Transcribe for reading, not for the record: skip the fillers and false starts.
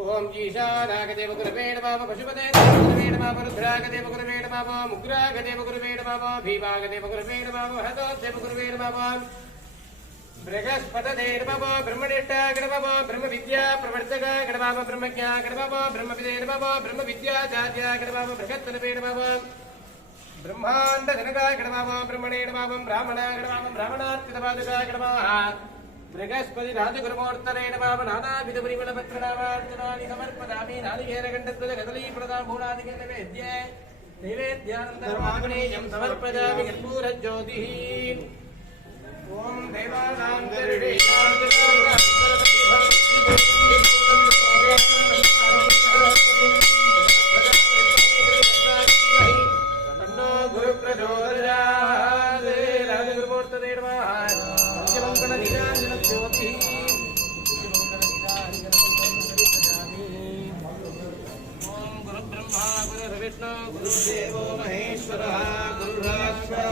ओम ईशानागदेव गुरुवे नमः पशुपते गुरुवे नमः रुद्रागदेव गुरुवे नमः मुग्रागदेव गुरुवे नमः भीमागदेव गुरुवे नमः हतोदेव गुरुवे नमः बृहस्पतये नमः ब्रह्मनिष्ठाय नमः ब्रह्मविद्या प्रवर्तकाय नमः ब्रह्मज्ञाय नमः ब्रह्मविदे नमः ब्रह्मविद्याचार्याय नमः बृहत्तरवे नमः ब्रह्माण्डजनकाय नमः ब्रह्मणे नमः ब्राह्मणाय नमः ब्राह्मणार्थितपादकाय नमः बृहस्पति राजगुरुमूर्तये नमः नानाविधपरिमलपत्रनामार्चनानि समर्पयामि नारिकेलकण्ठध्वजकदलीफलताम्बूलादिकैर्नैवेद्ये नैवेद्यानन्तरमाग्नेयं समर्पयामि कर्पूरज्योतिः ओम देवानां गुरु प्रचोदयात् राजगुरुमूर्तये नमः गुरुब्रह्मा गुरुर्विष्णु गुरुदेवो महेश्वरः गुरुरात्मा